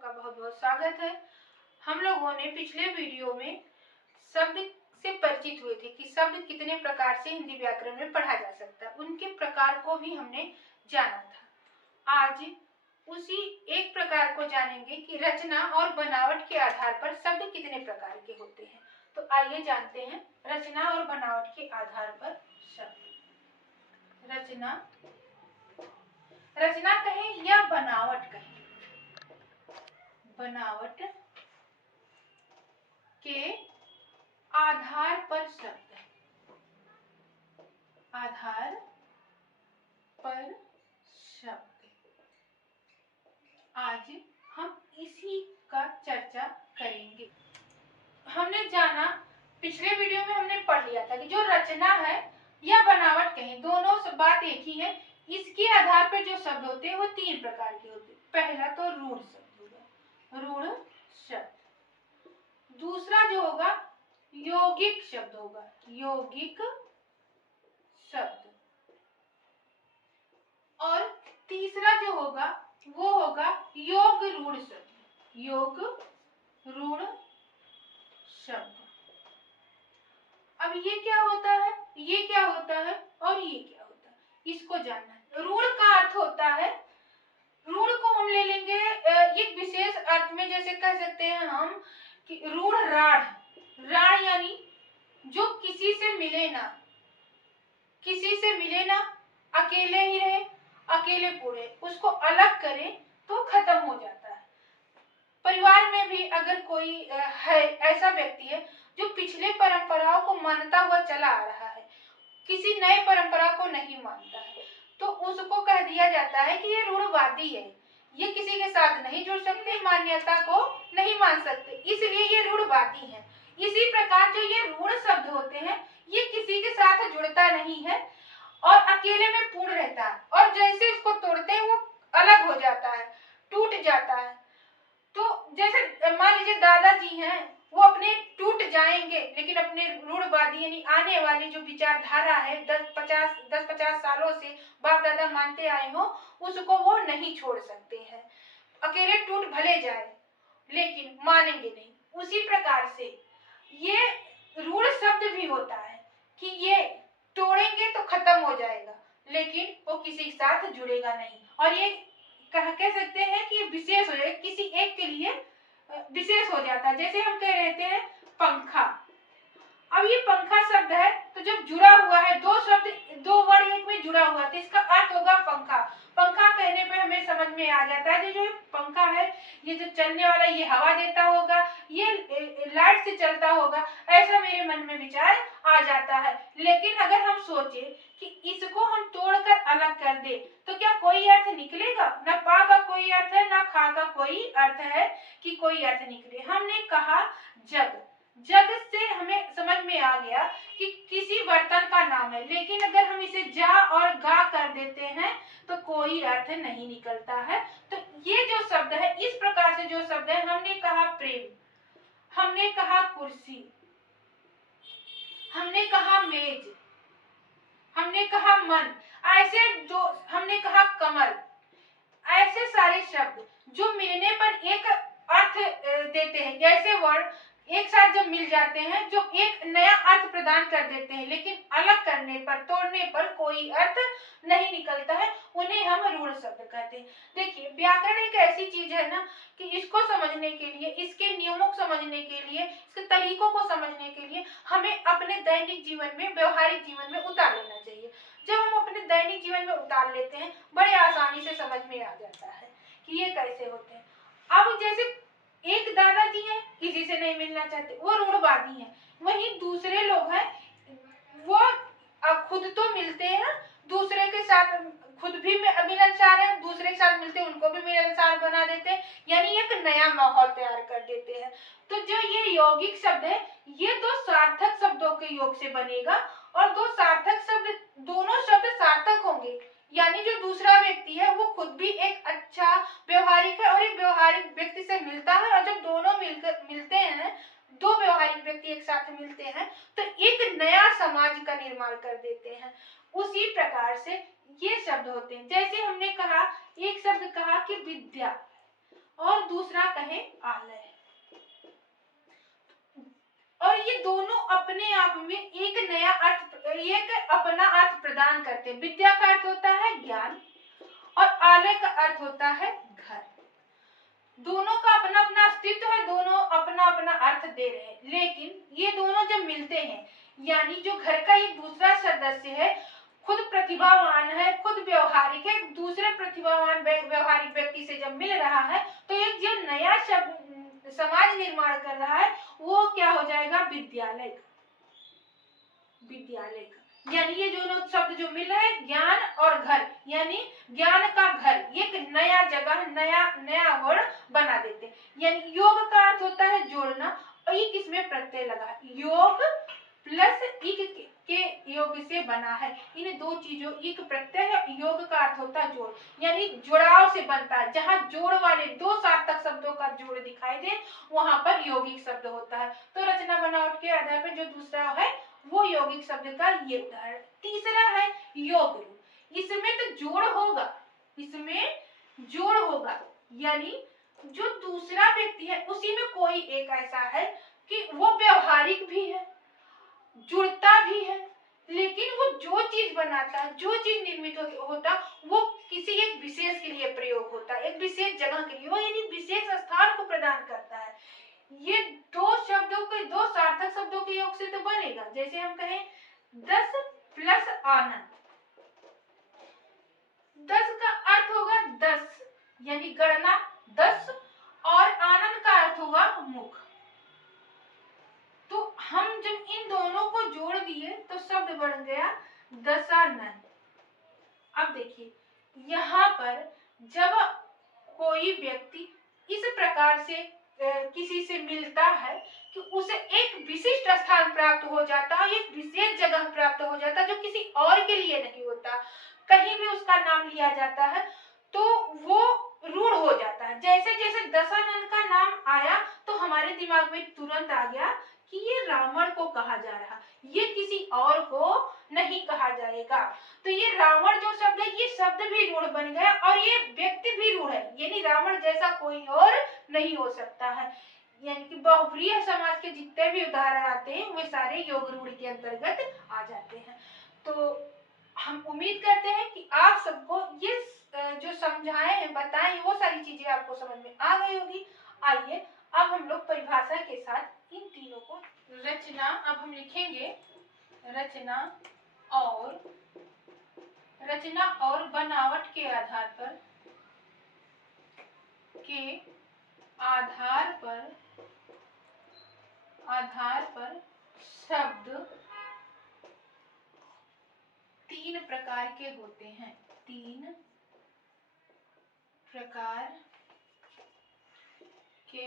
सबका बहुत बहुत स्वागत है। हम लोगों ने पिछले वीडियो में शब्द से परिचित हुए थे कि शब्द कितने प्रकार से हिंदी व्याकरण में पढ़ा जा सकता है, उनके प्रकार को भी हमने जाना था। आज उसी एक प्रकार को जानेंगे कि रचना और बनावट के आधार पर शब्द कितने प्रकार के होते हैं। तो आइए जानते हैं रचना और बनावट के आधार पर शब्द। रचना कहें या बनावट कहें, बनावट के आधार पर शब्द, आधार पर शब्द। आज हम इसी का चर्चा करेंगे। हमने जाना, पिछले वीडियो में हमने पढ़ लिया था कि जो रचना है या बनावट कहें, दोनों बात एक ही है। इसके आधार पर जो शब्द होते हैं वो तीन प्रकार के होते हैं। पहला तो रूढ़ शब्द होगा, रूढ़ शब्द। दूसरा जो होगा यौगिक शब्द होगा, यौगिक शब्द। और तीसरा जो होगा वो होगा योग रूढ़ शब्द, योग रूढ़ शब्द। अब ये क्या होता है, ये क्या होता है और ये क्या होता है, इसको जानना है। रूढ़ का अर्थ होता है, रूढ़ को हम ले लेंगे एक विशेष अर्थ में, जैसे कह सकते हैं हम कि रूढ़ राढ़, राढ़ यानी जो किसी से मिले ना, किसी से मिले ना, अकेले ही रहे, अकेले पूरे, उसको अलग करें तो खत्म हो जाता है। परिवार में भी अगर कोई है, ऐसा व्यक्ति है जो पिछले परंपराओं को मानता हुआ चला आ रहा है, किसी नए परंपरा को नहीं मानता है, तो उसको कह दिया जाता है कि ये रूढ़वादी है, ये किसी के साथ नहीं जुड़ सकते, मान्यता को नहीं मान सकते, इसलिए ये रूढ़वादी है। इसी प्रकार जो ये रूढ़ शब्द होते हैं, ये किसी के साथ जुड़ता नहीं है और अकेले में पूर्ण रहता है, और जैसे इसको तोड़ते हैं वो अलग हो जाता है, टूट जाता है। तो जैसे मान लीजिए दादाजी हैं, वो अपने टूट जाएंगे, लेकिन अपने रूढ़वादी यानी आने वाली जो विचारधारा है 10-50 सालों से बाप दादा मानते आए हो, उसको वो नहीं छोड़ सकते हैं। अकेले टूट भले जाए लेकिन मानेंगे नहीं। उसी प्रकार से ये रूढ़ शब्द भी होता है कि ये तोड़ेंगे तो खत्म हो जाएगा, लेकिन वो किसी के साथ जुड़ेगा नहीं, और ये कह सकते हैं कि विशेष हो जाए, किसी एक के लिए विशेष हो जाता है। जैसे हम कह रहे थे पंखा, अब ये पंखा शब्द है तो जब जुड़ा हुआ है, दो शब्द दो वर्ड एक में जुड़ा हुआ है, तो इसका अर्थ होगा पंखा। पंखा कहने पे हमें समझ में आ जाता है जो पंखा है, ये जो चलने वाला, ये हवा देता होगा, ये लाइट से चलता होगा, ऐसा मेरे मन में विचार आ जाता है। लेकिन अगर हम सोचे कि इसको हम तोड़कर अलग कर दे तो क्या कोई अर्थ निकलेगा? न पा का कोई अर्थ है, न खा का कोई अर्थ है कि कोई अर्थ निकले। हमने कहा जग, जग से हमें समझ में आ गया कि किसी बर्तन का नाम है, लेकिन अगर हम इसे जा और गा कर देते हैं तो कोई अर्थ नहीं निकलता है। तो ये जो शब्द है, इस प्रकार से जो शब्द है, हमने कहा प्रेम, हमने कहा कुर्सी, हमने कहा मेज, हमने कहा मन, ऐसे जो हमने कहा कमल, ऐसे सारे शब्द जो मिलने पर एक अर्थ देते हैं। जैसे वर्ड एक साथ जब मिल जाते हैं, जो एक नया अर्थ प्रदान कर देते हैं, लेकिन अलग करने पर, तोड़ने पर कोई अर्थ नहीं निकलता है, उन्हें हम रूढ़ शब्द कहते हैं। देखिए, व्याकरण एक ऐसी चीज है ना कि इसको समझने के लिए, इसके नियमों को समझने के लिए, इसके तरीकों को समझने के लिए हमें अपने दैनिक जीवन में, व्यवहारिक जीवन में उतार लेना चाहिए। जब हम अपने दैनिक जीवन में उतार लेते हैं, बड़े आसानी से समझ में आ जाता है कि ये कैसे होते हैं। अब जैसे एक दादाजी हैं, किसी से नहीं मिलना चाहते, वो रूढ़वादी हैं। वहीं दूसरे लोग हैं, वो खुद तो मिलते हैं, दूसरे के साथ खुद भी मिलनसार है, दूसरे के साथ मिलते उनको भी मिलनसार बना देते हैं, यानी एक नया माहौल तैयार कर देते हैं। तो जो ये यौगिक शब्द है, ये दो सार्थक शब्दों के योग से बनेगा, और दो सार्थक शब्द, दोनों शब्द सार्थक होंगे, यानी जो दूसरा व्यक्ति है वो खुद भी एक अच्छा व्यवहारिक है और एक व्यवहारिक व्यक्ति से मिलता है, और जब दोनों मिलते हैं, दो व्यवहारिक व्यक्ति एक साथ मिलते हैं, तो एक नया समाज का निर्माण कर देते हैं। उसी प्रकार से ये शब्द होते हैं। जैसे हमने कहा, एक शब्द कहा कि विद्या, और दूसरा कहें आलय। और ये दोनों अपने आप में एक अपना अर्थ प्रदान करते हैं। विद्या का अर्थ होता है ज्ञान और आलय का अर्थ होता है घर। दोनों का अपना अपना अस्तित्व है, दोनों अपना अपना अर्थ दे रहे हैं, लेकिन ये दोनों जब मिलते हैं, यानी जो घर का एक दूसरा सदस्य है खुद प्रतिभावान है, खुद व्यवहारिक है, दूसरे प्रतिभावान व्यवहारिक व्यक्ति से जब मिल रहा है तो एक जो नया समाज निर्माण कर रहा है वो क्या हो जाएगा, विद्यालय का। विद्यालय का यानी ये दोनों शब्द जो मिल रहे हैं, ज्ञान और घर, यानी ज्ञान का घर, एक नया जगह, नया वर्ण बना देते हैं। यानी योग का अर्थ होता है जोड़ना, और ये किसमें प्रत्यय लगा, योग प्लस इक के योग से बना है। इन दो चीजों, इक प्रत्यय है, योग का अर्थ होता है जोड़, यानी जुड़ाव से बनता है। जहां जोड़ वाले दो सार्थक शब्दों का जोड़ दिखाई दे वहां पर यौगिक शब्द होता है। तो रचना बनावट के आधार पर जो दूसरा है वो यौगिक शब्द का ये उदाहरण। तीसरा है योग रूप। इसमें तो जोड़ होगा, इसमें जोड़ होगा, यानी जो दूसरा व्यक्ति है उसी में कोई एक ऐसा है कि वो व्यवहारिक भी है, जुड़ता भी है, लेकिन वो जो चीज बनाता, जो चीज निर्मित होता वो किसी एक विशेष के लिए प्रयोग होता है, एक विशेष जगह के लिए, वो यानी विशेष स्थान को प्रदान करता है। ये दो शब्दों के, दो सार्थक शब्दों के योग से तो बनेगा। जैसे हम कहें 10 प्लस आनंद, 10 का अर्थ होगा 10 यानी गणना 10, और आनंद का अर्थ होगा मुख। तो हम जब इन दोनों को जोड़ दिए तो शब्द बन गया दशानन। अब देखिए यहाँ पर जब कोई व्यक्ति इस प्रकार से किसी से मिलता है कि उसे एक विशिष्ट स्थान प्राप्त हो जाता है, एक विशेष जगह प्राप्त हो जाता है जो किसी और के लिए नहीं होता। कहीं भी उसका नाम लिया जाता है तो वो रूढ़ हो जाता है। जैसे जैसे दशानन का नाम आया तो हमारे दिमाग में तुरंत आ गया कि ये रावण को कहा जा रहा, ये किसी और को नहीं कहा जाएगा। तो ये रावण जो शब्द है ये शब्द भी रूढ़ बन गया और ये व्यक्ति भी रूढ़ है, यानी रावण जैसा कोई और नहीं हो सकता है। यानी कि बहुप्रिय समाज के जितने भी उदाहरण आते हैं वे सारे योग रूढ़ के अंतर्गत आ जाते हैं। तो हम उम्मीद करते हैं कि आप सबको ये जो समझाए हैं, बताए हैं, वो सारी चीजें आपको समझ में आ गई होगी। आइए अब हम लोग परिभाषा के साथ इन तीनों को रचना, अब हम लिखेंगे रचना और बनावट के आधार पर शब्द तीन प्रकार के होते हैं। तीन प्रकार के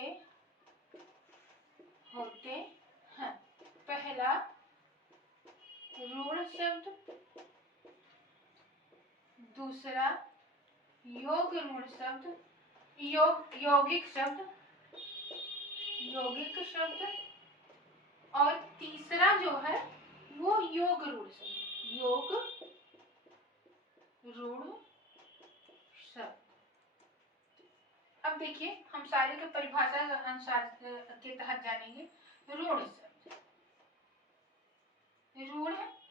होते हैं। पहला रूढ़ शब्द, दूसरा योग रूढ़ शब्द, यौगिक शब्द, और तीसरा जो है वो योग रूढ़ शब्द। अब देखिए हम सारे के परिभाषा अनुसार के तहत जानेंगे। रूढ़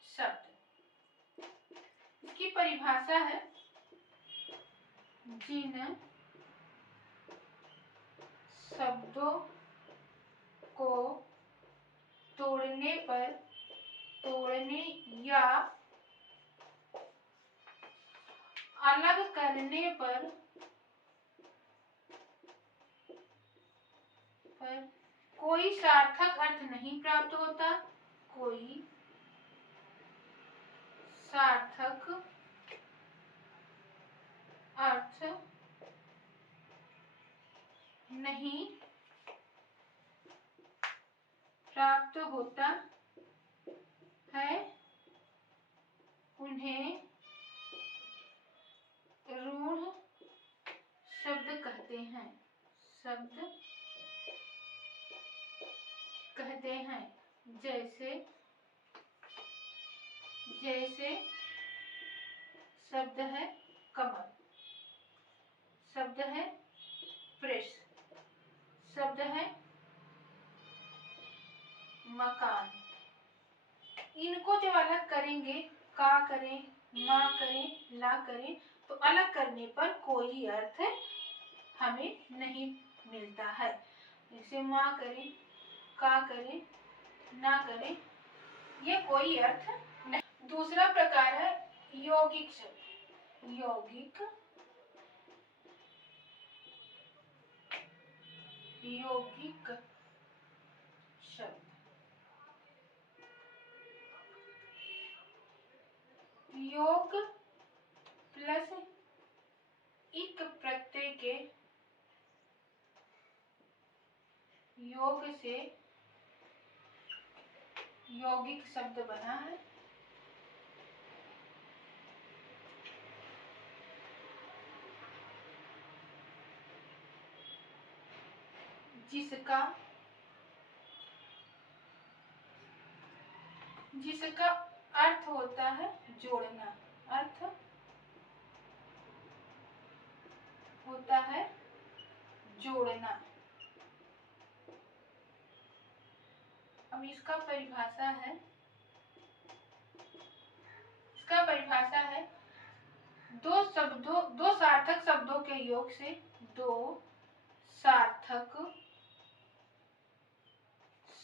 शब्द, इसकी परिभाषा है जिन शब्दों को तोड़ने या अलग करने पर कोई सार्थक अर्थ नहीं प्राप्त होता, कोई सार्थक अर्थ नहीं प्राप्त होता है, उन्हें रूढ़ शब्द कहते हैं। जैसे शब्द है कमल, शब्द है पृष्ठ, मकान। इनको जब अलग करेंगे, का करें, माँ करें, ला करें, तो अलग करने पर कोई अर्थ हमें नहीं मिलता है। जैसे माँ करें, का करें, ना करें, ये कोई अर्थ नहीं। दूसरा प्रकार है यौगिक शब्द। यौगिक शब्द। योग प्लस इक प्रत्यय के योग से यौगिक शब्द बना है। जिसका अर्थ होता है जोड़ना। अर्थ होता है जोड़ना। अब इसका परिभाषा है दो सार्थक शब्दों के योग से, दो सार्थक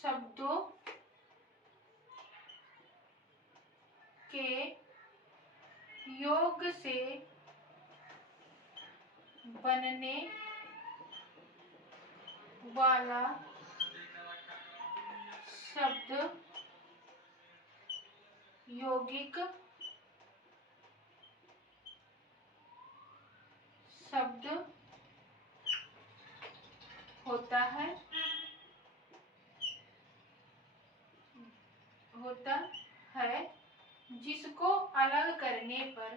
शब्दों के योग से बनने वाला शब्द यौगिक शब्द होता है। जिसको अलग करने पर,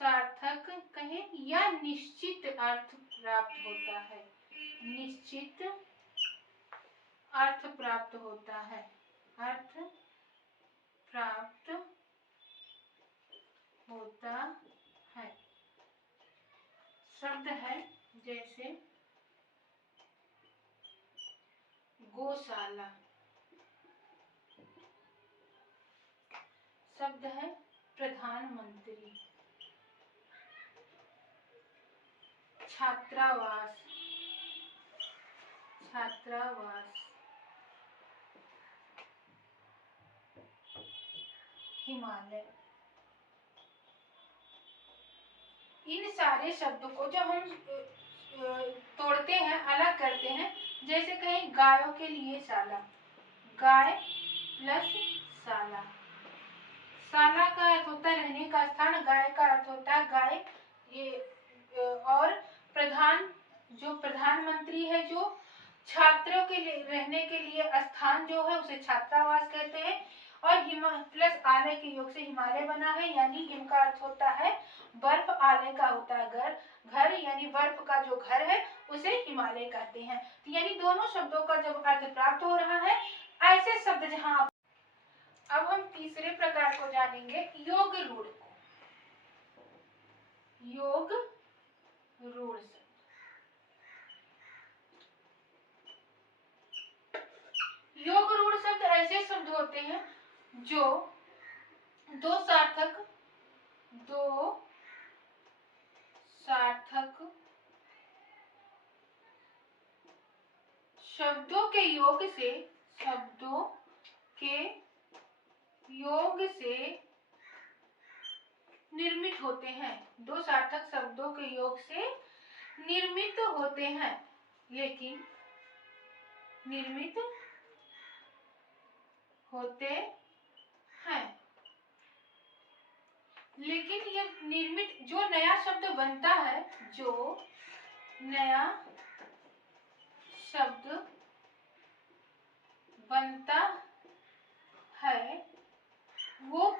सार्थक कहें या निश्चित अर्थ प्राप्त होता है। निश्चित अर्थ प्राप्त होता है। अर्थ प्राप्त होता है। शब्द है जैसे गौशाला। शब्द है प्रधानमंत्री। छात्रावास। हिमालय। इन सारे शब्दों को जब हम तोड़ते हैं, अलग करते हैं, जैसे कहें गायों के लिए शाला। गाय प्लस शाला। शाला का अर्थ होता है रहने का स्थान, गाय का अर्थ होता है गाय। और प्रधानमंत्री है, जो छात्रों के लिए रहने के लिए स्थान जो है उसे छात्रावास कहते हैं। और हिम प्लस आलय के योग से हिमालय बना है, यानी हिम का अर्थ होता है बर्फ, आलय का होता है घर, यानी बर्फ का जो घर है उसे हिमालय कहते हैं। तो यानी दोनों शब्दों का जब अर्थ प्राप्त हो रहा है, ऐसे शब्द जहां। अब हम तीसरे प्रकार को जानेंगे, योग रूढ़ को। योग रूढ़ शब्द। योग रूढ़ शब्द ऐसे शब्द होते हैं जो दो सार्थक शब्दों के योग से निर्मित होते हैं। दो सार्थक शब्दों के योग से निर्मित होते हैं, लेकिन ये निर्मित जो नया शब्द बनता है, वो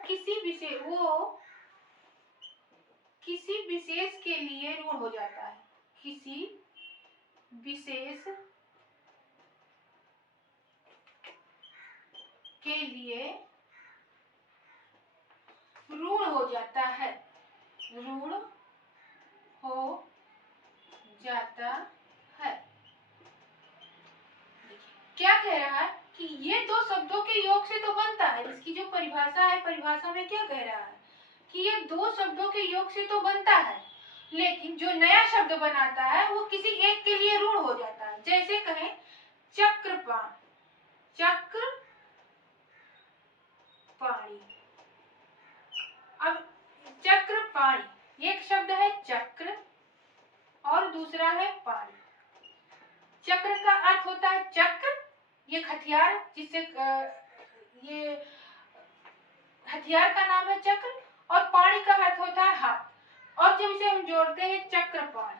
किसी विशेष के लिए रूढ़ हो जाता है। किसी विशेष के लिए ऋण हो जाता है, ऋण हो जाता है। क्या कह रहा है कि ये दो शब्दों के योग से तो बनता है। इसकी जो परिभाषा है, परिभाषा में क्या कह रहा है कि ये दो शब्दों के योग से तो बनता है, लेकिन जो नया शब्द बनाता है वो किसी एक के लिए ऋण हो जाता है। जैसे कहें चक्रपाण, चक्र पाणी। अब चक्रपाणी, एक शब्द है चक्र और दूसरा है पाणी। चक्र का अर्थ होता है चक्र, ये हथियार, जिससे ये हथियार का नाम है चक्र, और पाणी का अर्थ होता है हाथ, और जब इसे हम जोड़ते हैं चक्रपाण,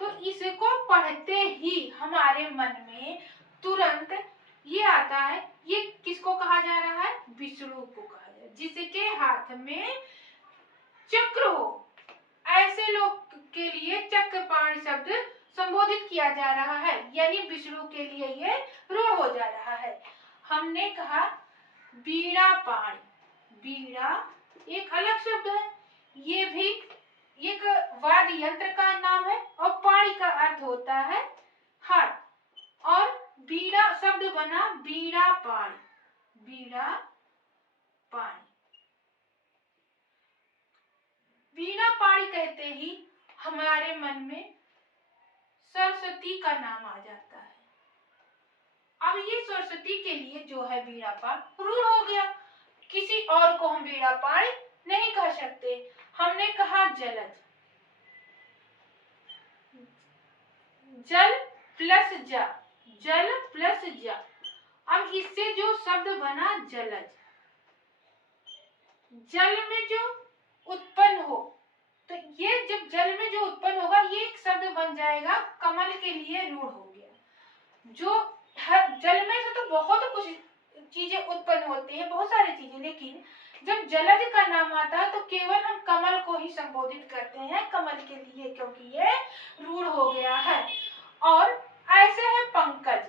तो इसको पढ़ते ही हमारे मन में तुरंत ये आता है, ये किसको कहा जा रहा है? विष्णु को कहा जा रहा है, जिसके हाथ में चक्र हो। ऐसे लोग के लिए चक्रपाण शब्द संबोधित किया जा रहा है, यानी विष्णु के लिए ये ऋण हो जा रहा है। हमने कहा वीणा पाणी, वीणा एक अलग शब्द है, ये भी एक वाद्य यंत्र का नाम है, और पाणी का अर्थ होता है हाथ, और वीणा शब्द बना वीणा पाणी, वीणा पाणी। वीणा पाणी कहते ही हमारे मन में सरस्वती का नाम आ जाता है। अब ये सरस्वती के लिए जो है वीणा पाण ऋण हो गया, किसी और को हम वीणा पाणी नहीं कह सकते। हमने कहा जलज, जल प्लस जा, जल प्लस जा। अब इससे जो शब्द बना जलज, जल में जो उत्पन्न हो, तो ये जब जल में जो उत्पन्न होगा ये एक शब्द बन जाएगा, कमल के लिए ऋण हो गया। जो जल में से तो बहुत कुछ चीजें उत्पन्न होती हैं, बहुत सारी चीजें, लेकिन जब जलज का नाम आता है तो केवल हम कमल को ही संबोधित करते हैं, कमल के लिए, क्योंकि ये ऋण हो गया है। और ऐसे है पंकज,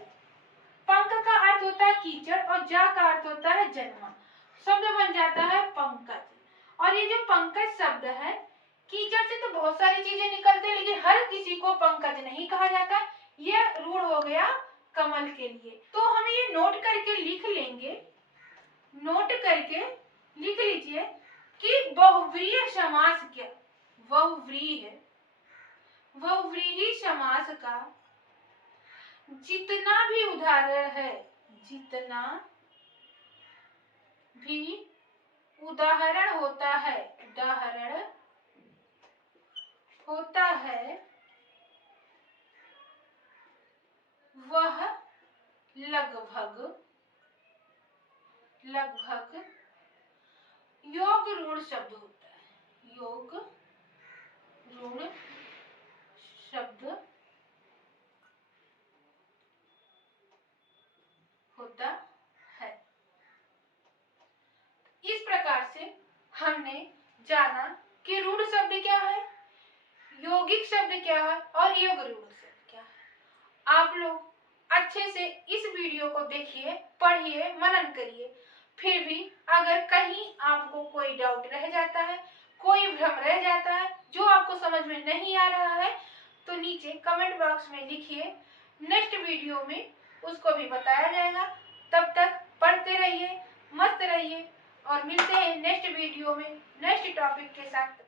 पंक का अर्थ होता है कीचड़, और जा का अर्थ होता है जन्मा, शब्द बन जाता है पंकज। और ये जो पंकज शब्द है, कीचड़ से तो बहुत सारी चीजें निकलते हैं, लेकिन हर किसी को पंकज नहीं कहा जाता, ये ऋण हो गया कमल के लिए। तो हम ये नोट करके लिख लेंगे, नोट करके लिख लीजिए कि बहुव्रीहि समास क्या, बहुव्रीहि है, बहुव्रीहि समास का जितना भी उदाहरण है, जितना भी उदाहरण होता है, उदाहरण होता है, वह लगभग लगभग योग ऋण शब्द होता है, योग ऋण शब्द होता है। इस प्रकार से हमने जाना कि ऋण शब्द क्या है, यौगिक शब्द क्या है, और योग ऋण शब्द क्या है। आप लोग अच्छे से इस वीडियो को देखिए, पढ़िए, मनन करिए। फिर भी अगर कहीं आपको कोई डाउट रह जाता है, कोई भ्रम रह जाता है, जो आपको समझ में नहीं आ रहा है, तो नीचे कमेंट बॉक्स में लिखिए, नेक्स्ट वीडियो में उसको भी बताया जाएगा। तब तक पढ़ते रहिए, मस्त रहिए, और मिलते हैं नेक्स्ट वीडियो में नेक्स्ट टॉपिक के साथ।